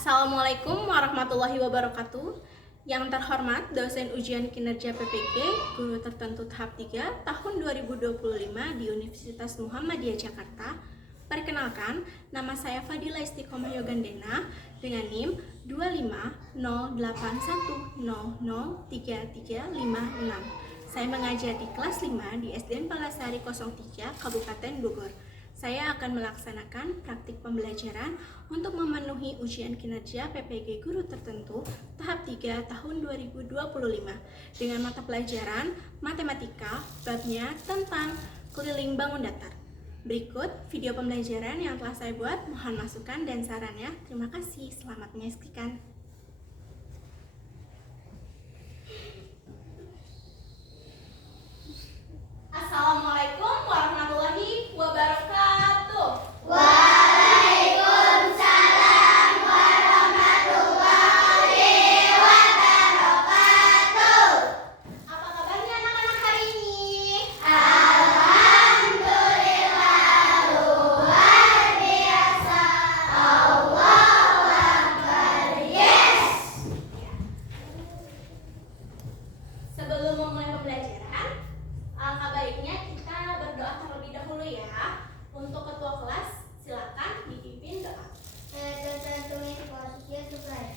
Assalamualaikum warahmatullahi wabarakatuh. Yang terhormat dosen ujian kinerja PPG guru tertentu tahap 3 tahun 2025 di Universitas Muhammadiyah Jakarta. Perkenalkan, nama saya Fadila Istiqomah Yogandena dengan NIM 25081003356. Saya mengajar di kelas 5 di SDN Palasari 03 Kabupaten Bogor. Saya akan melaksanakan praktik pembelajaran untuk memenuhi ujian kinerja PPG guru tertentu tahap 3 tahun 2025 dengan mata pelajaran matematika, babnya tentang keliling bangun datar. Berikut video pembelajaran yang telah saya buat, mohon masukan dan sarannya. Terima kasih, selamat menyaksikan. Assalamualaikum warahmatullahi wabarakatuh. Waalaikumsalam warahmatullahi wabarakatuh. Apa kabarnya anak-anak hari ini? Alhamdulillah, luar biasa. Allahu Akbar, yes. Sebelum memulai pembelajaran, alangkah baiknya kita berdoa terlebih dahulu ya. Untuk ketua kelas, silakan dipimpin doa. Tergantung posisinya sebelah.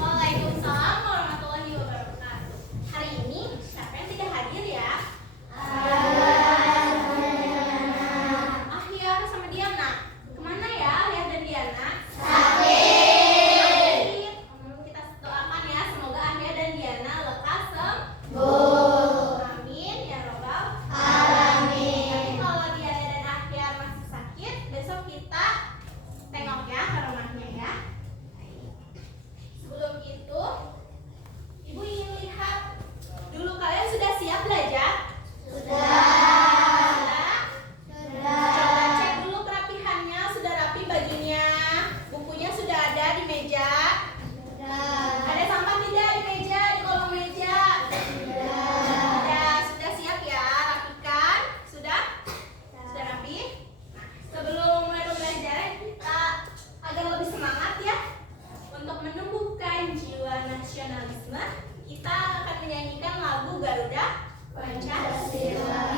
Waalaikumsalam warahmatullahi wabarakatuh. Hari ini siapa yang tidak hadir ya? Ahyar sama Diana. Kemana ya Ahyar dan Diana? Sakit. Kita doakan ya, semoga Ahyar dan Diana lekas sembuh. Amin ya robbal alamin. Nanti kalau Diana dan Ahyar masih sakit, besok kita tengok ya ke rumahnya ya. Sebelum itu, Ibu ingin lihat dulu, kalian sudah siap belajar? Sudah? Coba cek dulu kerapihannya, sudah rapi bajunya, bukunya sudah ada di meja. Ada sampah tidak di meja, di kolong meja? Sudah siap ya, rapikan? Sudah? Sudah rapi? Nah, sebelum mulai pembelajaran kita agar lebih semangat ya, untuk menumbuhkan jiwa nasionalisme, kita akan menyanyikan lagu Garuda Pancasila.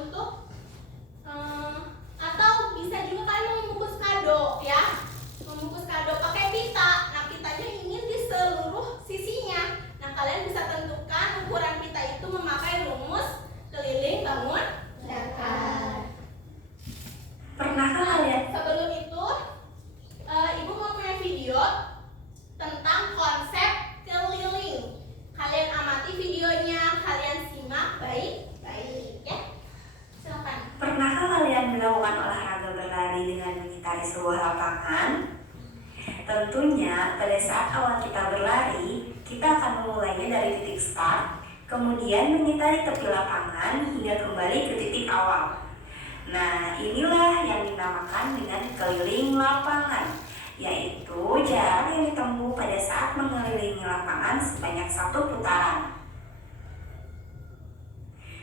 untuk atau bisa juga kalian membungkus kado ya, membungkus kado pakai pita. Nah, pitanya ingin di seluruh sisinya. Nah, kalian bisa tentukan ukuran pita itu memakai rumus keliling bangun datar. Pernahkah kalian? Sebelum itu, Ibu mau punya video tentang konsep keliling. Kalian amati videonya, kalian simak baik-baik ya. Silakan. Pernahkah kalian melakukan olahraga berlari dengan mengitari sebuah lapangan? Tentunya pada saat awal kita berlari, kita akan memulainya dari titik start, kemudian mengitari tepi lapangan hingga kembali ke titik awal. Nah, inilah yang dinamakan dengan keliling lapangan, yaitu jarak yang ditempuh pada saat mengelilingi lapangan sebanyak 1 putaran.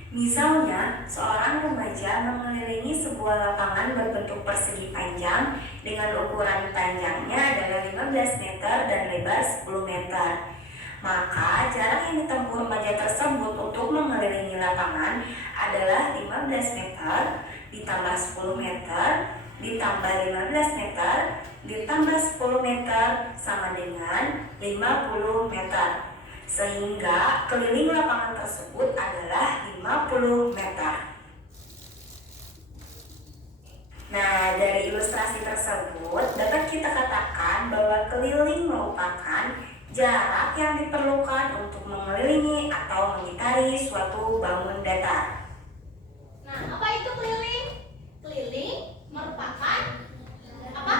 Misalnya, seorang remaja mengelilingi sebuah lapangan berbentuk persegi panjang dengan ukuran panjangnya adalah 15 meter dan lebar 10 meter. Maka jarak yang ditempuh remaja tersebut untuk mengelilingi lapangan adalah 15 meter ditambah 10 meter ditambah 15 meter ditambah 10 meter sama dengan 50 meter. Sehingga keliling lapangan tersebut adalah 50 meter. Nah, dari ilustrasi tersebut dapat kita katakan bahwa keliling merupakan jarak yang diperlukan untuk mengelilingi atau mengitari suatu bangun datar. Nah, apa itu keliling? Keliling merupakan apa?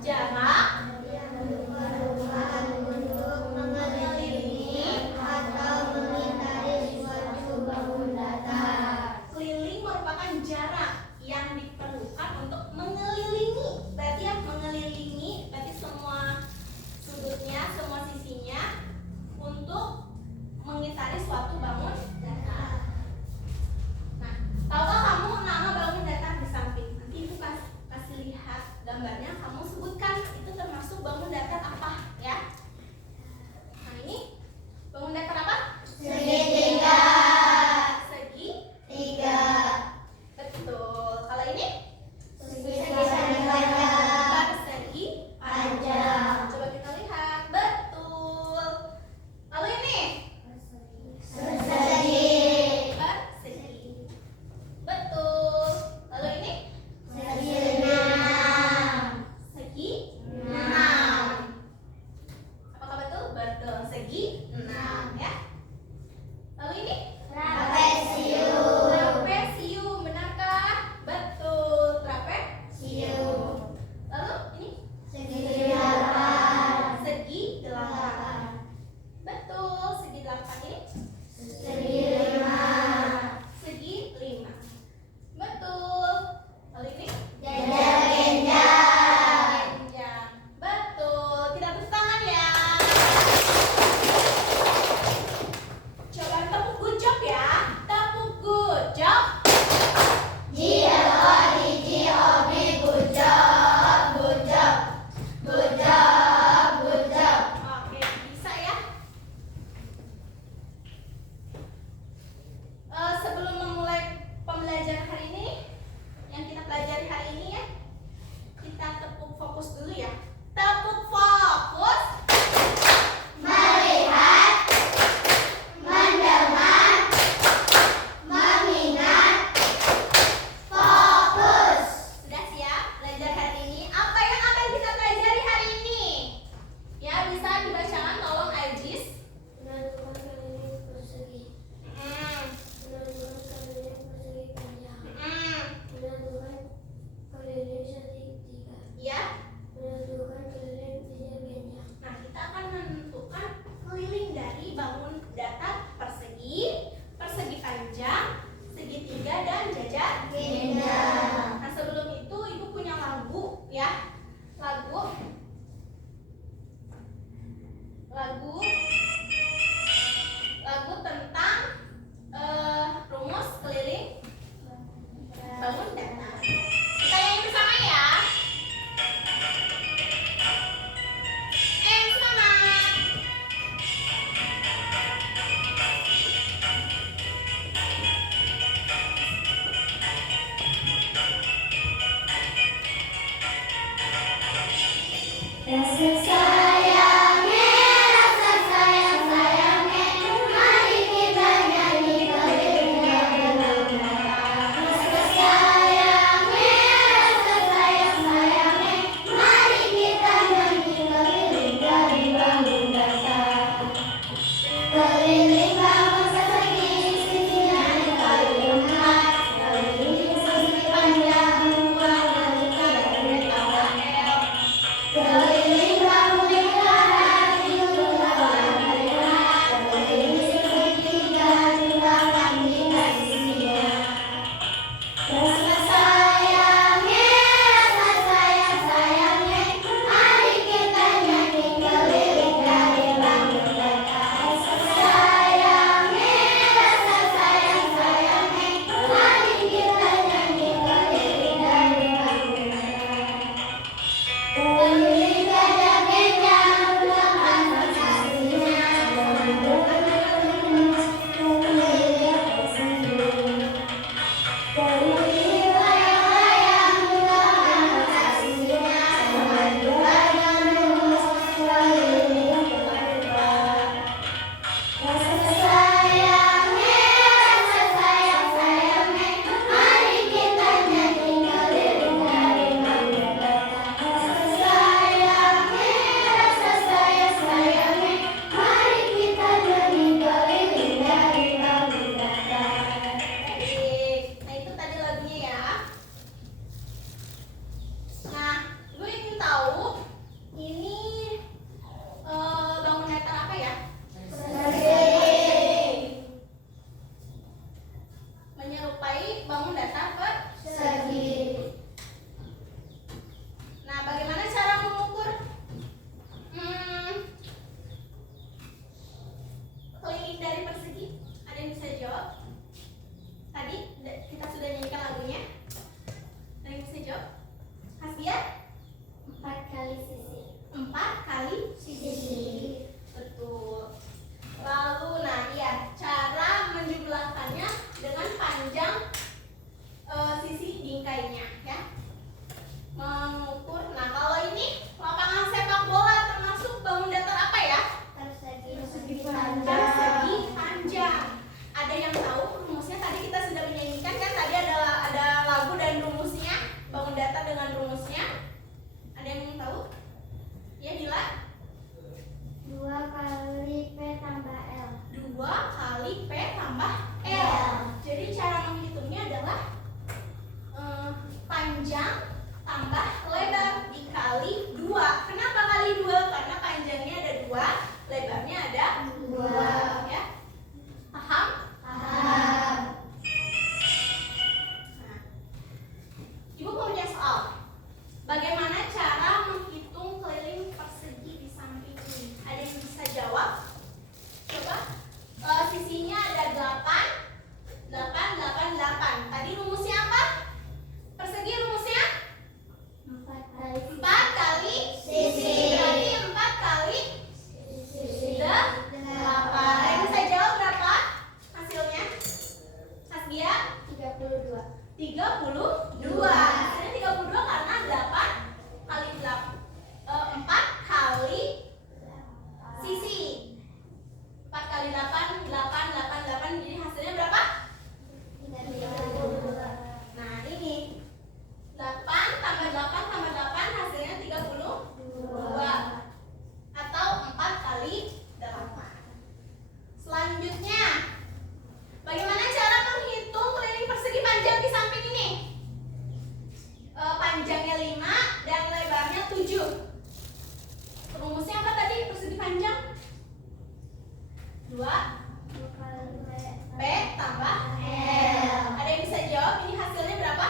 Jarak yang diperlukan untuk mengelilingi atau mengitari suatu bangun datar. Keliling merupakan jarak yang diperlukan untuk mengelilingi. Berarti ya, mengelilingi berarti semua sudutnya, semua sisinya untuk mengitari suatu bangun datar. Keliling bangun persegi, sisinya dikali 4. Keliling persegi panjang 2 kali kali tambah L. Keliling bangun lingkaran 7 kali 4. Keliling persegi 3 juga kami kasihnya. Rasa sayangnya, mari kita nyanyi keliling dari bangun data. Rasa sayangnya, mari kita nyanyi keliling dari bangun data. Keliling gajah genjang, bukan kasihnya, bukan keliling persegi. Keliling layang-layang, bukan kasihnya, bukan lurus, keliling berdua. Rasa sayangnya, mari kita nyanyi keliling dari bangun data. Rasa sayangnya, mari kita nyanyi keliling dari bangun data. Nah itu tadi lagunya ya. Nah, gue ingin tahu ini bangun datar apa ya? Menyerupai bangun datar persegi. Nah, bagaimana cara mengukur keliling dari persegi? Ada yang bisa jawab? Tadi kita sudah nyanyikan lagunya. Ada yang bisa jawab? Hasbia? 4 kali sisi. 4 kali sisi. Betul. Lalu, nah iya, cara menjumlahkannya dengan panjang sisi bingkainya ya. Mengukur. Nah, kalau ini lapangan sepak bola termasuk bangun datar apa ya? Persegi Persegi panjang. Ada yang tahu rumusnya? Tadi kita sudah menyanyikan kan, tadi ada lagu dan rumusnya, bangun datar dengan rumusnya. Ada yang tahu? Ya, Dila? 2 kali P tambah L. 2 kali P tambah L. Jadi cara menghitungnya adalah panjang tambah lebar dikali 2. Kenapa kali 2? Karena panjangnya ada 2, lebarnya ada 2 ya. Paham? Paham. Nah, Ibu punya soal. Bagaimana cara menghitung keliling persegi di samping ini? Ada yang bisa jawab? Coba. Sisinya ada 8, 8, 8, 8. Tadi rumusnya apa? Persegi rumusnya 4 kali 4 kali sisi. Berarti 4 kali sisi. 8. Ada yang bisa jawab berapa hasilnya? Hasbia? 32. 32. Hasilnya 32 karena 8 kali 8. 4 kali sisi. 4 kali 8, 8, 8, 8. Jadi hasilnya berapa? 32. Nah, ini 8 tambah 8 tambah 8 hasilnya 32. Atau 4 kali 8. Selanjutnya, bagaimana cara menghitung keliling persegi panjang di samping ini? Panjangnya 5 dan lebarnya 7. Rumusnya apa tadi persegi panjang? 2 2 kali P tambah L. Ada yang bisa jawab ini hasilnya berapa?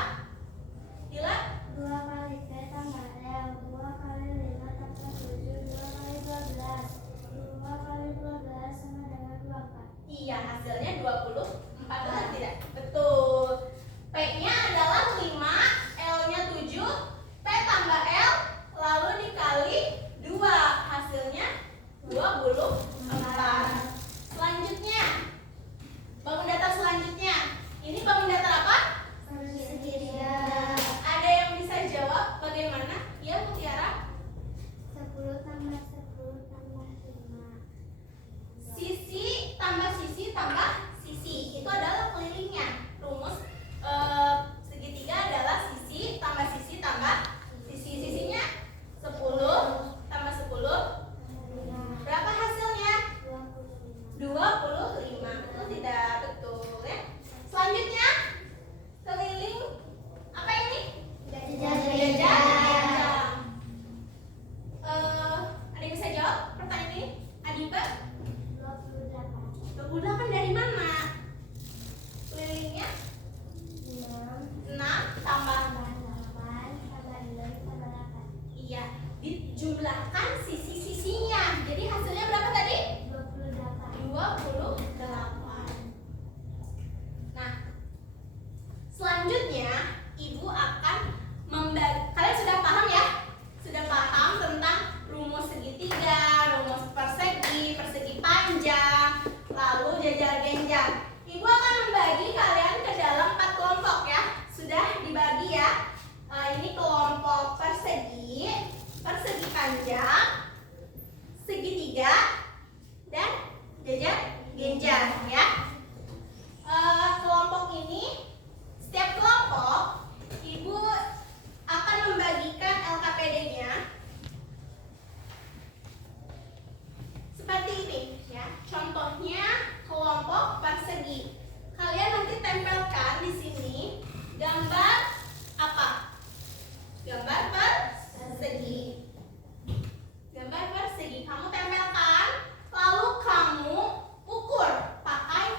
Dila? 2 kali P tambah L. 2 kali 5 tambah 7. 2 kali 12. 2 kali 12 sama dengan 24. Iya, hasilnya 24. Betul tidak? Betul. P-nya adalah 5, L-nya 7, P tambah L, lalu dikali 2. Hasilnya 24. Selanjutnya, bangun datar selanjutnya. Ini bangun datar apa? Segitiga. Ada yang bisa jawab bagaimana? Ya, Mutiara? 10 tambah 10 tambah 5. Sisi tambah sisi tambah sisi. Itu adalah kelilingnya. Rumus genjang ya. Kelompok ini, setiap kelompok Ibu akan membagikan LKPD-nya seperti ini ya. Contohnya kelompok persegi. Kalian nanti tempelkan di sini gambar apa? Gambar persegi. Gambar persegi kamu tempelkan, lalu kamu ukur pakai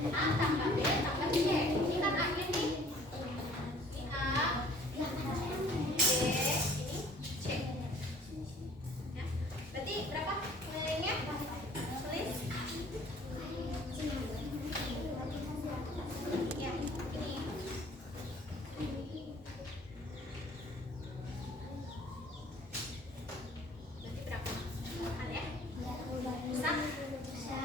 A tambah B tambah C. Ini kan A-nya nih. Ini A, B, ini C. Ya. Berarti berapa nilainya? Tulis. Ya, ini. Berarti berapa? Lihat ya. Bisa? Ya.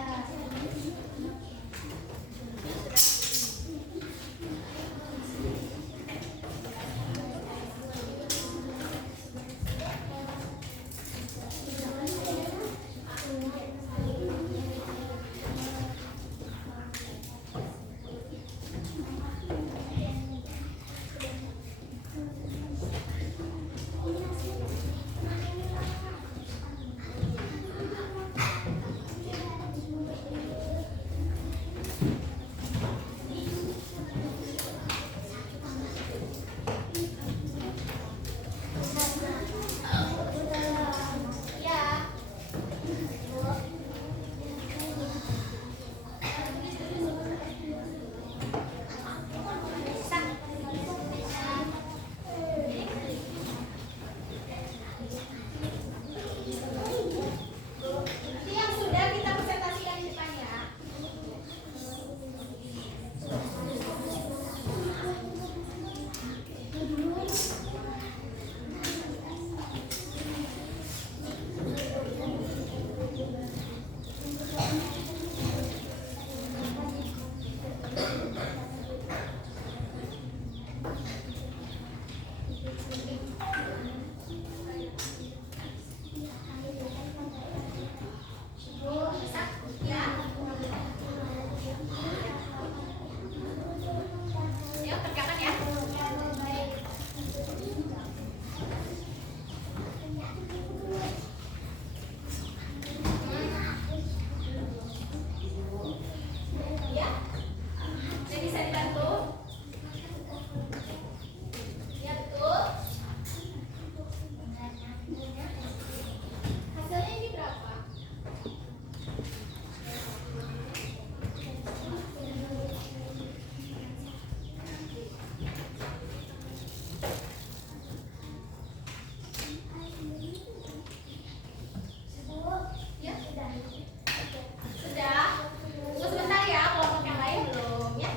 Bisa. Nanti yang sudah kita presentasikan di depan ya. Bisa? Ya. Yuk kerjakan ya. Ya. Saya bisa dibantu? Ya betul. Hasilnya ini berapa? Ya sudah. Sudah. Tunggu sebentar ya, kelompok yang lain belum ya.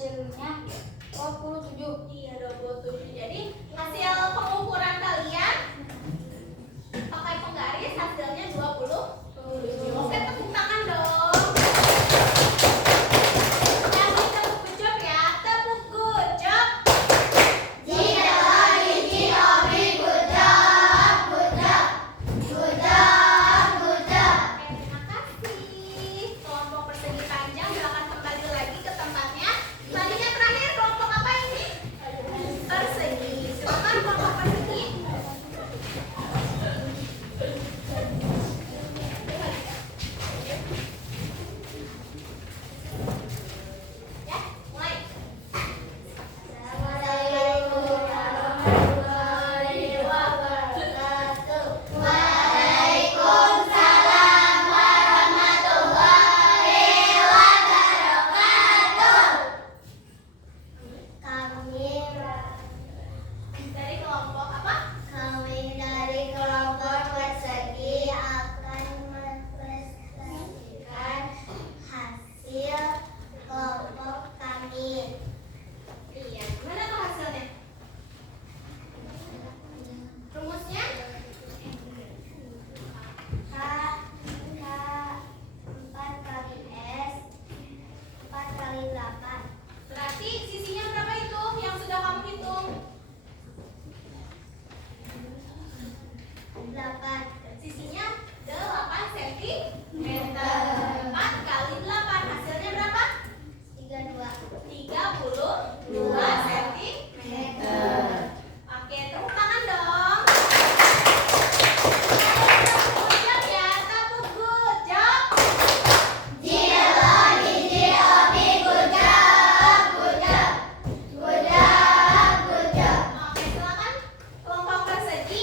hasilnya 27. Iya, 27. Jadi hasil pengukuran kalian pakai penggaris hasilnya 27. Oke, tepuk tangan dong. Tapi tepuk good job ya. Tepuk good job. Oke, terima kasih. Kelompok persegi panjang silakan kembali lagi ke tempatnya. Selanjutnya terakhir kelompok apa ini? Persegi. Silakan kelompok persegi. Ya, mulai. Assalamualaikum warahmatullahi wabarakatuh. Waalaikumsalam warahmatullahi wabarakatuh. Dari kelompok apa? Kami dari kelompok persegi akan mempresentasikan hasil kelompok kami. Iya, gimana tuh hasilnya? Rumusnya? K 4 kali S 4 kali 8. Berarti sisinya berapa itu yang sudah kamu hitung? 8. Sisinya 8 cm. 4 kali 8 hasilnya berapa? 32 cm. Oke, tepuk tangan dong. Tepuk good job ya, tepuk good job. Oke, silakan kelompok persegi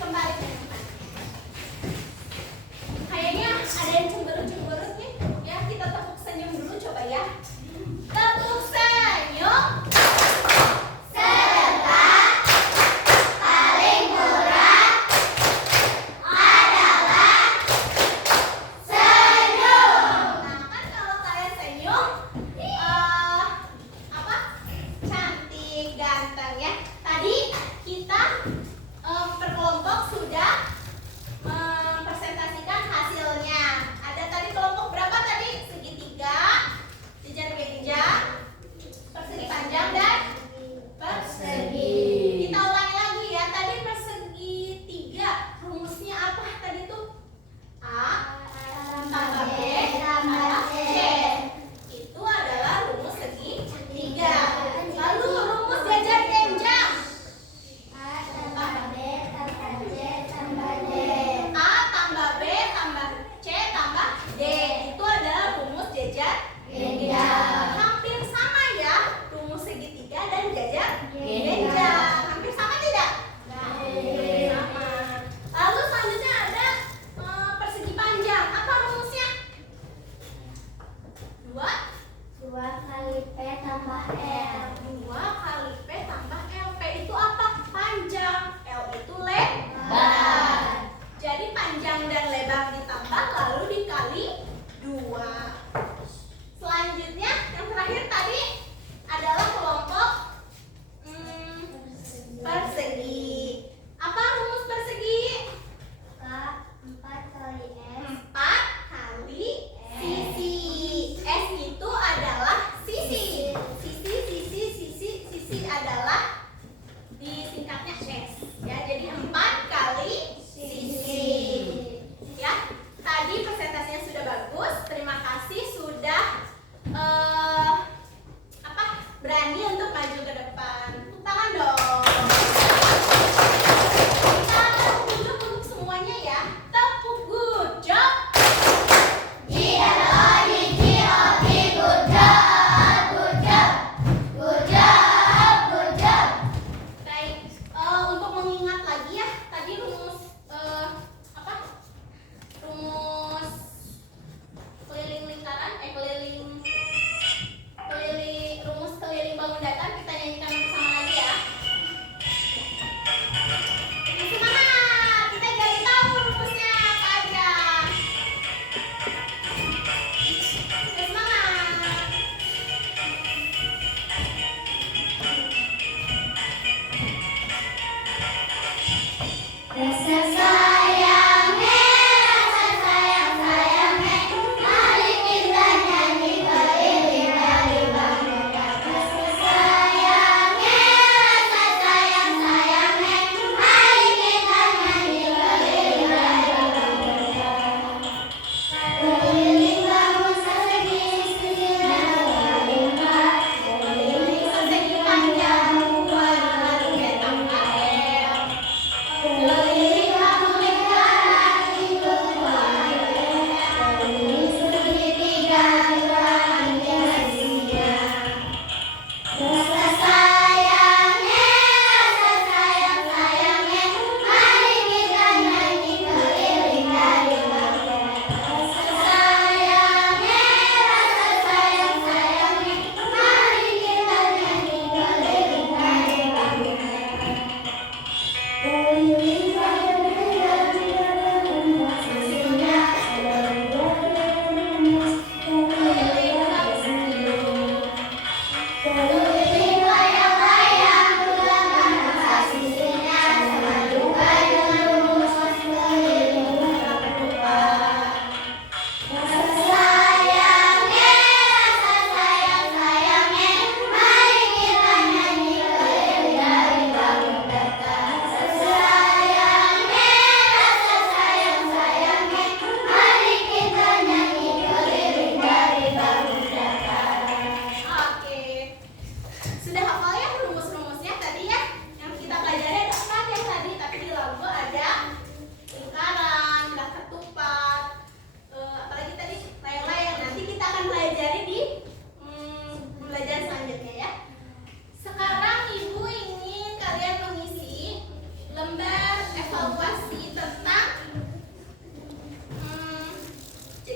kembali ke tempat. Kayaknya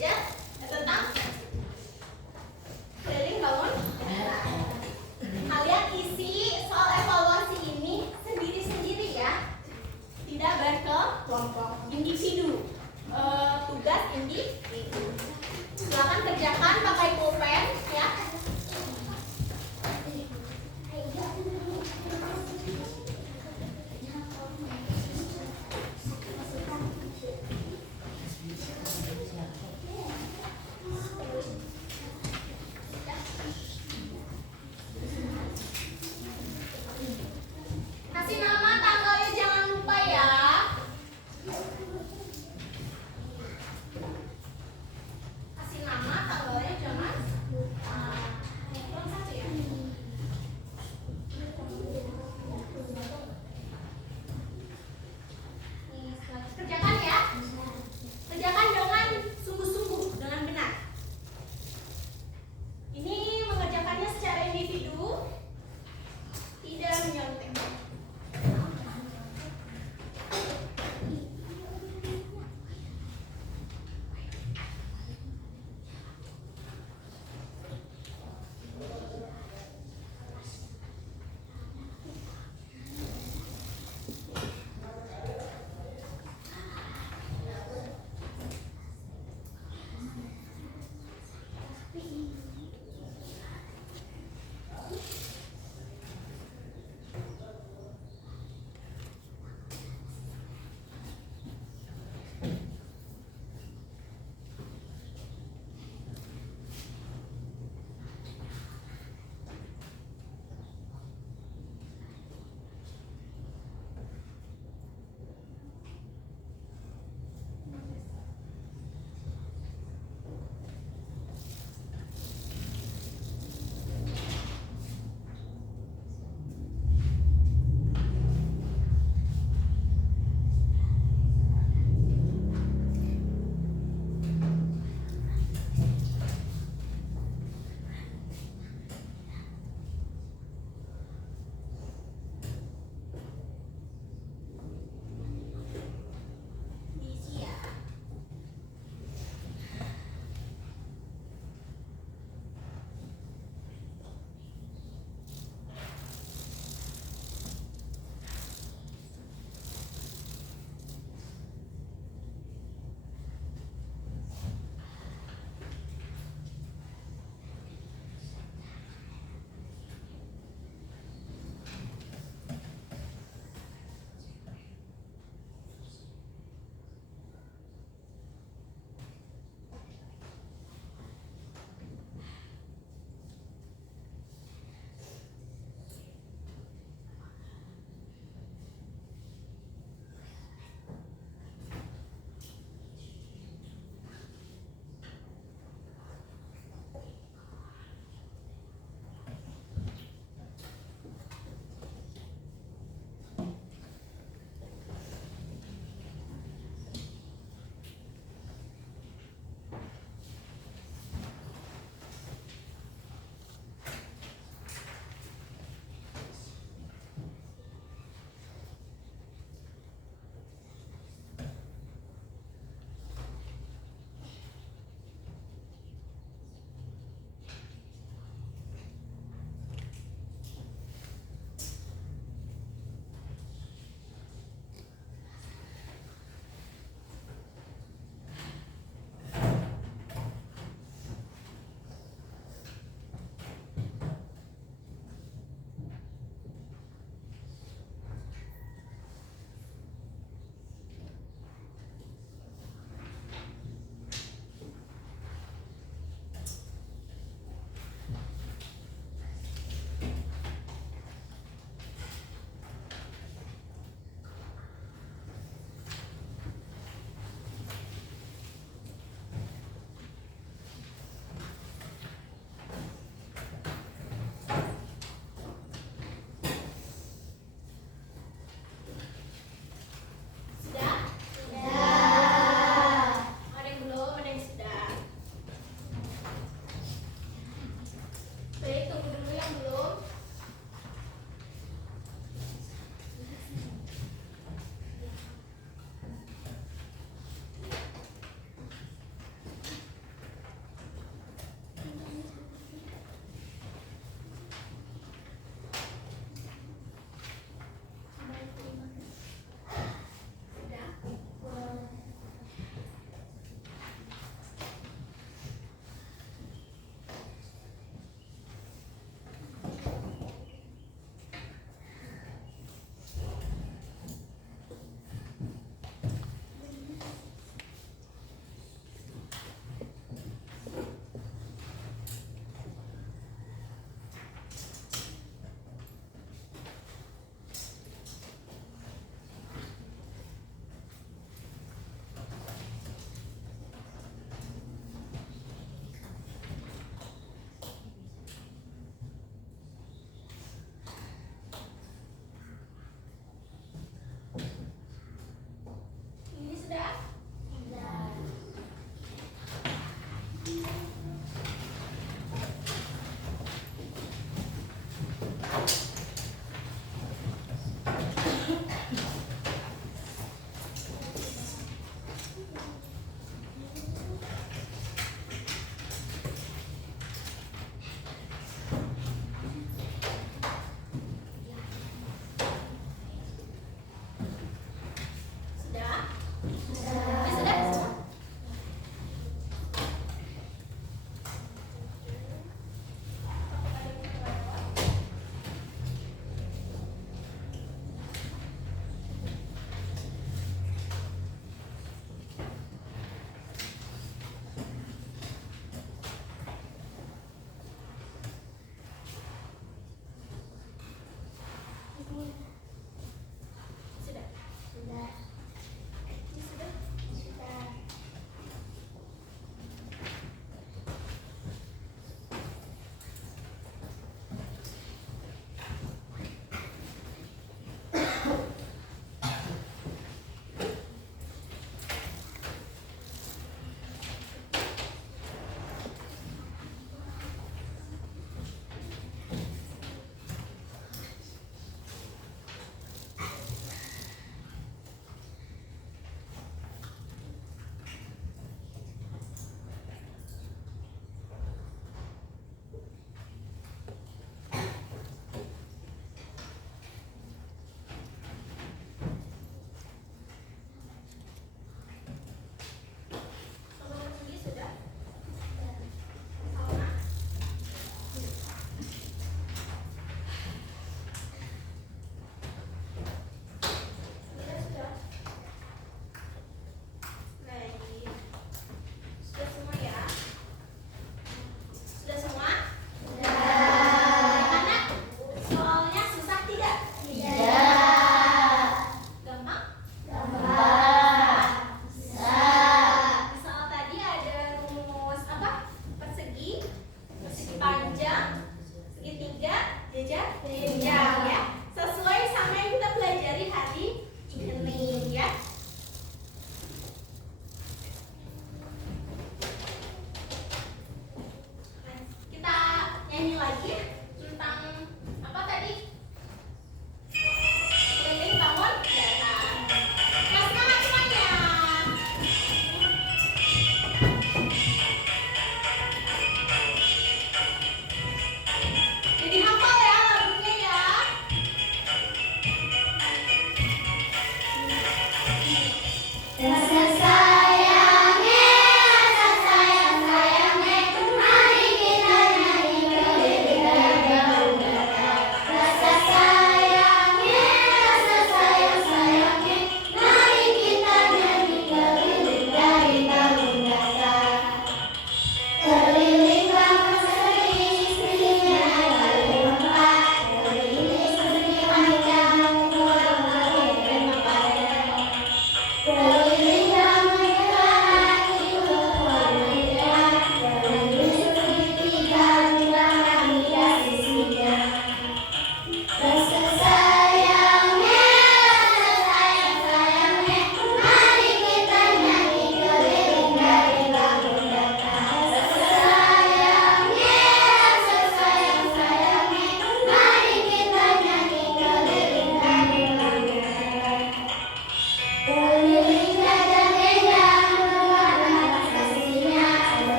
belajar tentang keliling bangun. Kalian isi soal evaluasi ini sendiri-sendiri ya, tidak berkelompok, individu. Tugas individu. Silakan kerjakan pakai pulpen ya. Kasih nama tanggalnya jangan lupa ya. Kasih nama tanggalnya jangan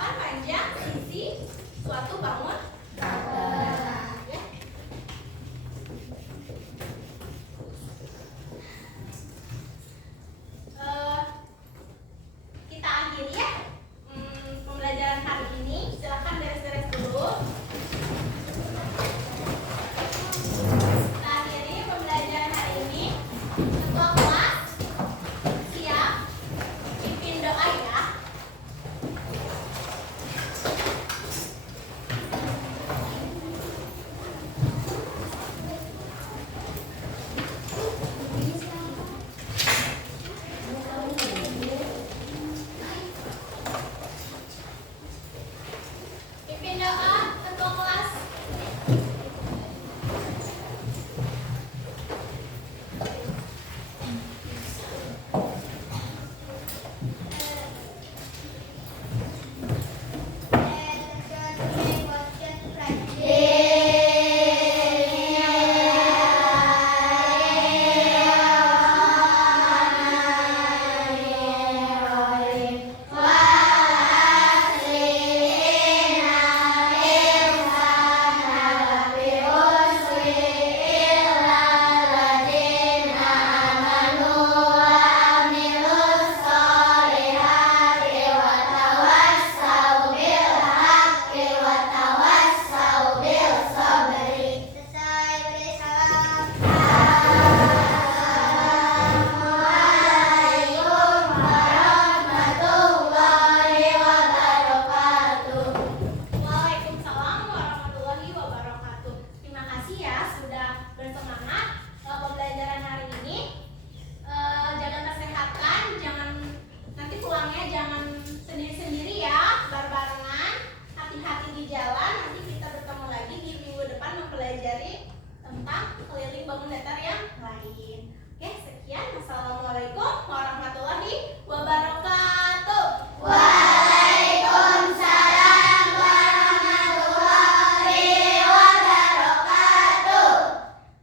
Silakan Pak